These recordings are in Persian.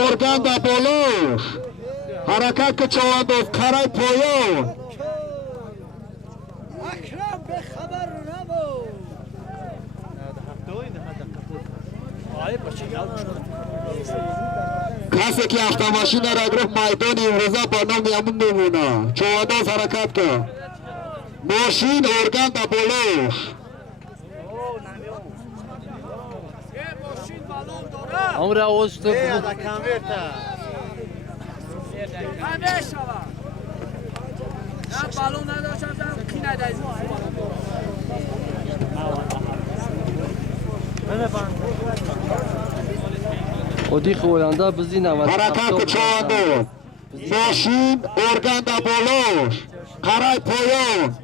ارگان در بالوش حرکت که چوانداز کرای پایان اکرم به خبر نبود کسی که افتماشین را گرفت میدان امروزه با نام یمون میمونه چوانداز حرکت که ماشین ارگان در بالوش عمر اوست بالون نداشتم کی ندهید ودی خوینده بزی 90 حرکت چوانداز ماشین ارگان در بالوش کرای پایان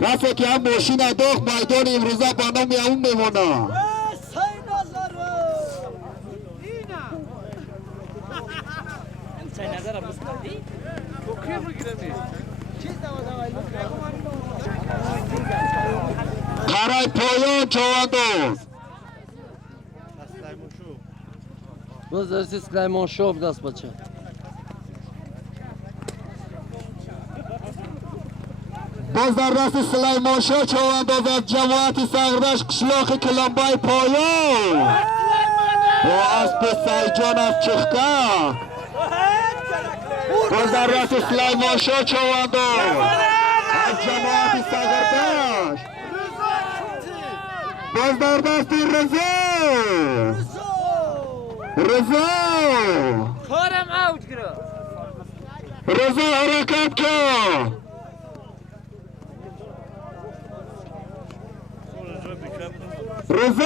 کسی که هم ماشین داخت میدان امروزه با نام یمون میمونه کرای پایان چوانداز باز درسی سلیمان شوب دست بچه باز در دست سلیمان شاه چوانداز از جماعت سغردش قشلاق کلمبای پایان با اسب سیجان از چخکه باز در دست سلیمان شاه چوانداز از جماعت سغردش باز در دست رضا کارم اوج گرفت رضا حرکت کن رضا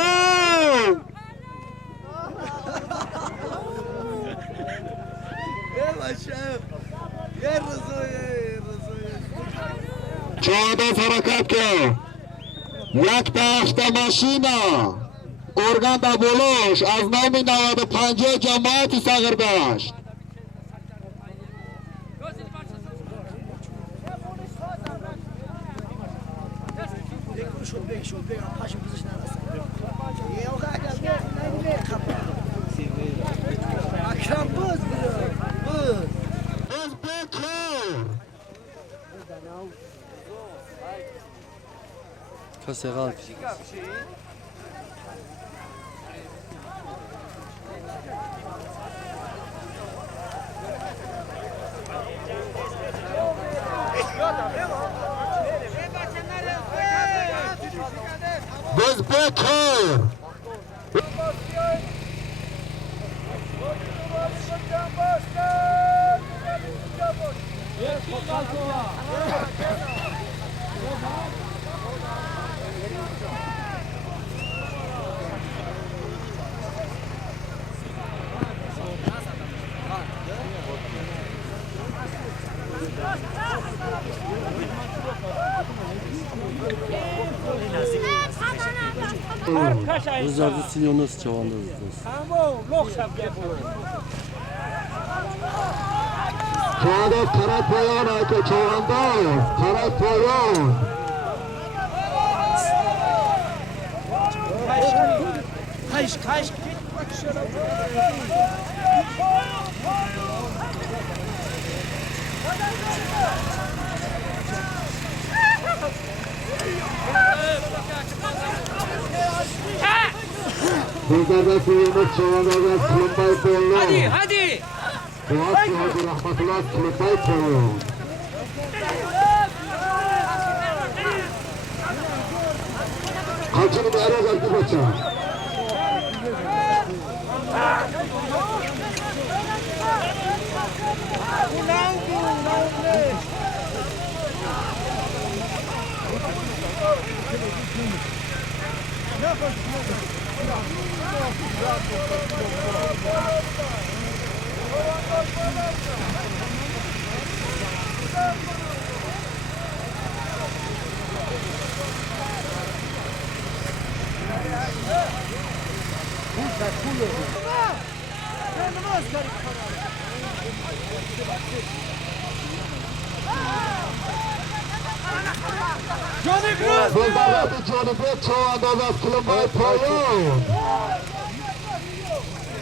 چوانداز حرکت کن یک تا ماشینا ارگان در بلوش از نام 95 جماعت سغردشت اکرم باز کسی غلط باز بکر روزارده 39 چوانداز دست چوانداز کرای پایان که چوانداز کرای پایان کش روزارده 39 چوانداز از کلمبای پایان هادی باید حاجی رحمت الله از کلمبای پایان قلچه نمیاره از دی بچه وزارت جانبه چوانداز از کلمبای پایان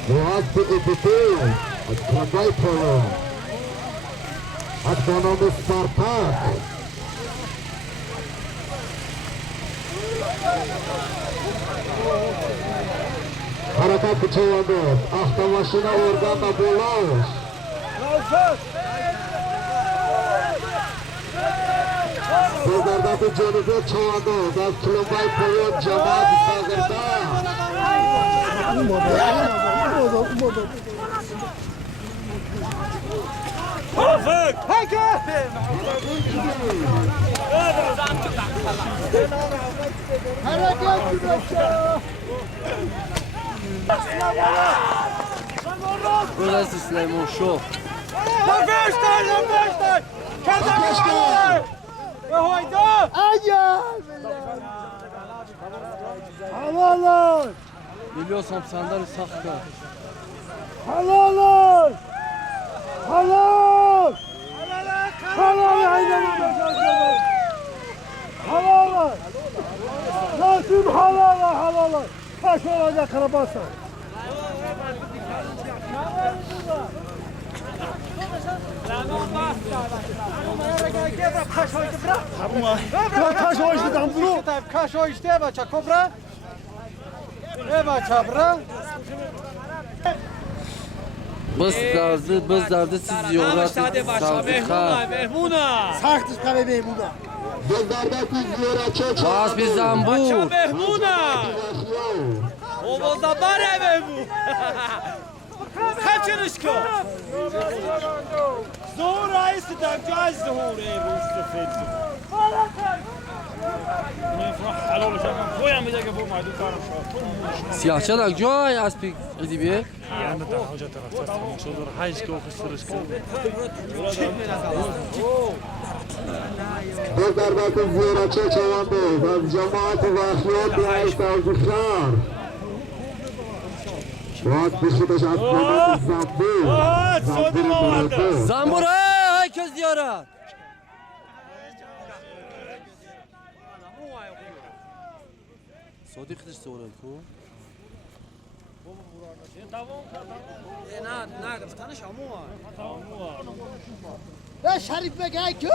واسط ایپیتی از کلمبای پایان از بانام سپارتاک حرکت چوانداز اختماشینا ارگان و بولاش بزردت جانبه چوانداز از کلمبای پایان جماعت ساگردان Burası Süleyman Şov. Biliyorsam sandalye sakla. Halal! Halal! Halal aynen. Halal! Nasıl halal? Kaç olacak karabasa? Kaç oydu tam bunu? Kaç oydu bacha kobra? Bacha bra? Biz derdi siz ziyorat مهمونا Saktız tabi mehmuna. بزردت زیارت چه Bas bir zambur. مهمونا اوضا بره مهمون خچنش کن زور رئیس دمجاز ظهور روز سفید حلال شدم خویم میده که فوق معدود کارم شد Siyahçı da joy aspik edibi. بزردت زیارت چه چوانداز از جماعت وحیات برای سازشار باید بشیدش از بانام زنبور مرده Zambur herkes ziyaret. Sadiq dış sonra ko. نه گفتنش امو Ya Şerif be gel ki.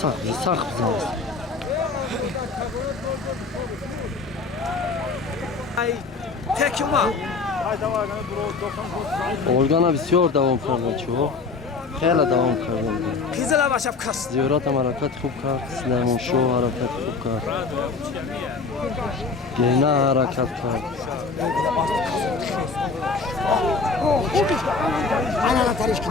Sak bize. تکیوما Organa bisiyor devam kardan çok. خیلی devam کردن. خیزلا باشم کس زیارات هم حرکت خوب کرد. سلیمان شو حرکت خوب کرد. گینا حرکت کرد. Ana tariş ki.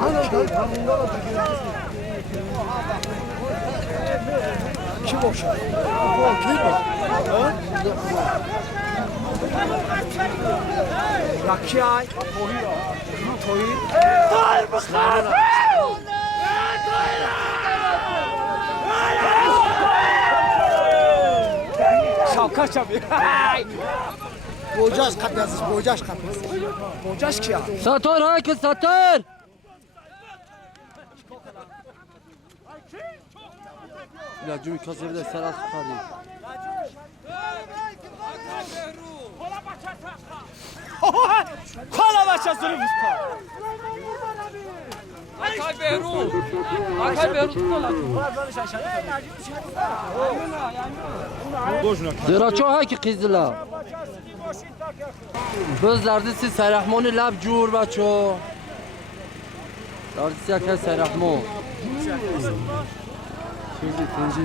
Kim boş? یکی ای توی شاکر چمی Bocaş kapıyasız, bocaş kapıyasız. موجش کیا Satır herkes satır. Ya cümle kasabı da serat çıkardı. کالا بچه ظلم کن آقای بهرون Ziraço ha ki kızdılar. Biz derdisi Serahman'ı lab cur baço. Derdisi yakın Serahman. Tinci.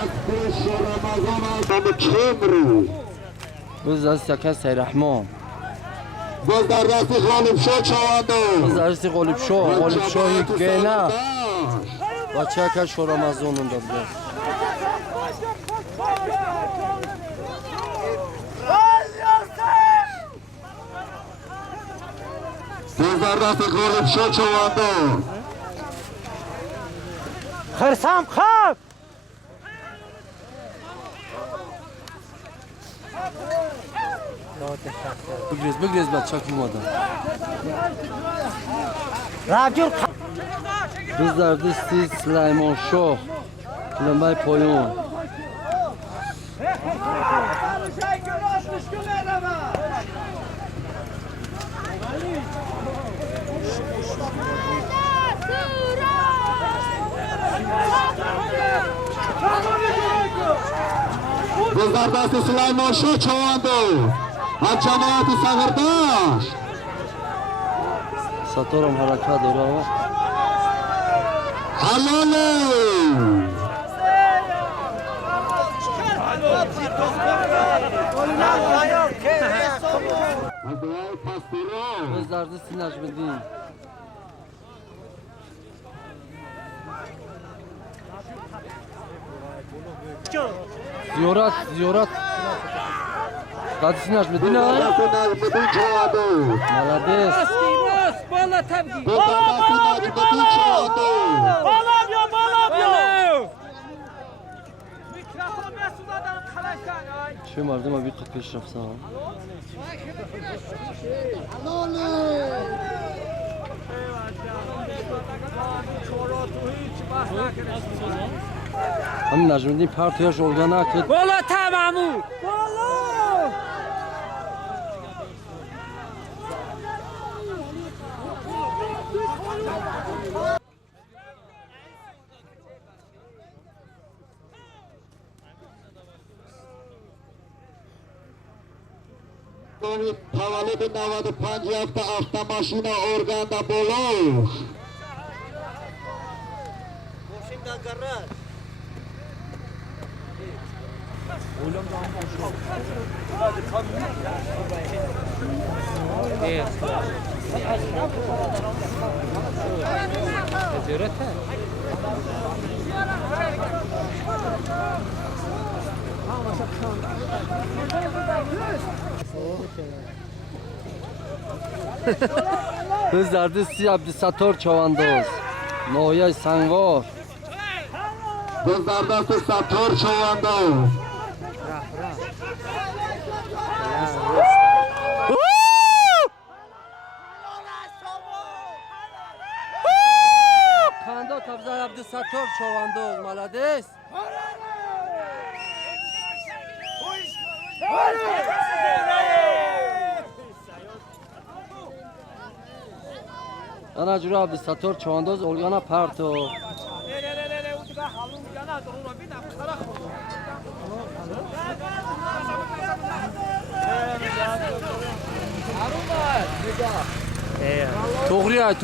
از پیش رمضان آدم کمرو Biz derdisi yakın Serahman. بزردت غالب شو Biz چوانداز derdisi Golip Şo yük geyna. Baçı yakın şu Ramazan'ında bile. بزردت غالب شو چوانداز Hırsam kap. Bugriz baçı akılmadan. Ragül Biz derdisi Süleyman Şo. Kulembay Poyon. بزرگدست سلیمان شاه چواندو از جماعت سغرداش ستارم حرکت داره حلاله بزرگدست نجم‌الدین زیارت دادیسی نجم‌الدین ها نجم‌الدین چواندو ملدیس بالا تبگی بزرگدست نجم‌الدین چواندو بالا بیا میکروفون میسودادم خلاص چه مردم ها بیقت پیش رفته ها همین نجم‌الدین پرتویش اولگاه نکرد بالا تمامو بالا تولد 95 یافته автомашина ارگان دا بولوش بزرگدستی عبدالستار چواندوز ناحیه سنگوار بزرگدست ستار چواندو خاندا تبزر عبدالستار چواندوز ملدیس انا جورا عبدالستار چواندوز اولگانا پرتو توغریه